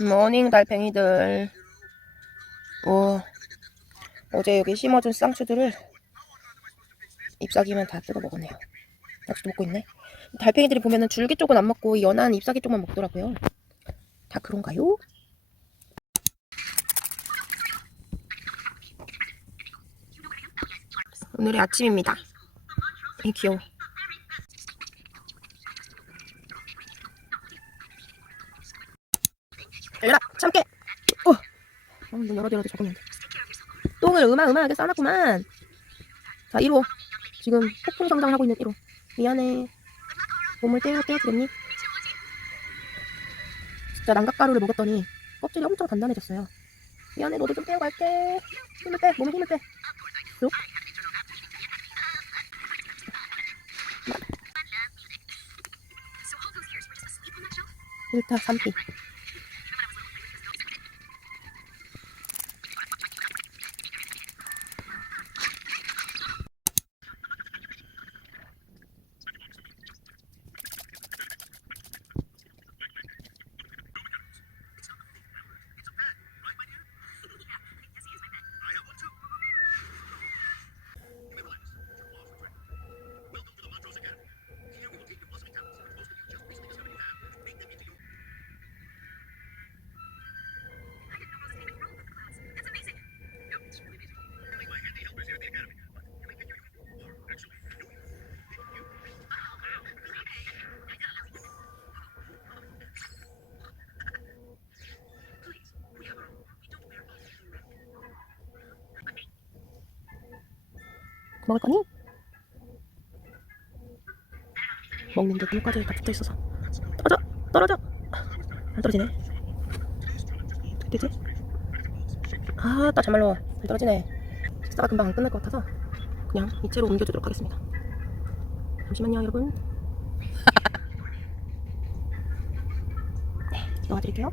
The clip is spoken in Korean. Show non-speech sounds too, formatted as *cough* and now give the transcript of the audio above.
모닝 달팽이들. 오, 어제 여기 심어준 쌍추들을 잎사귀만 다 뜯어 먹었네요. 아직도 먹고 있네. 달팽이들이 보면은 줄기 쪽은 안 먹고 이 연한 잎사귀 쪽만 먹더라고요. 다 그런가요? 오늘의 아침입니다. 이 귀여워. 열려라 참깨. 어, 어문 열어드려도 적응이 안돼. 똥을 으마으마하게 싸놨구만. 자 1호. 지금 폭풍 성장하고 있는 1호. 미안해. 몸을 떼어 떼어주겠니? 진짜 난각가루를 먹었더니 껍질이 엄청 단단해졌어요. 미안해 너도 좀 떼어 갈게. 힘을 빼 몸에 힘을 빼. 쭉. 일타 3피 먹을 거니? 먹는데 똥까지 다 붙어 있어서. 떨어져! 떨어져! 안 떨어지네. 어떻게 되지? 아따 참말로. 안 떨어지네. 식사가 금방 안 끝날 것 같아서 그냥 이 채로 옮겨주도록 하겠습니다. 잠시만요 여러분. *laughs* 네 넣어드릴게요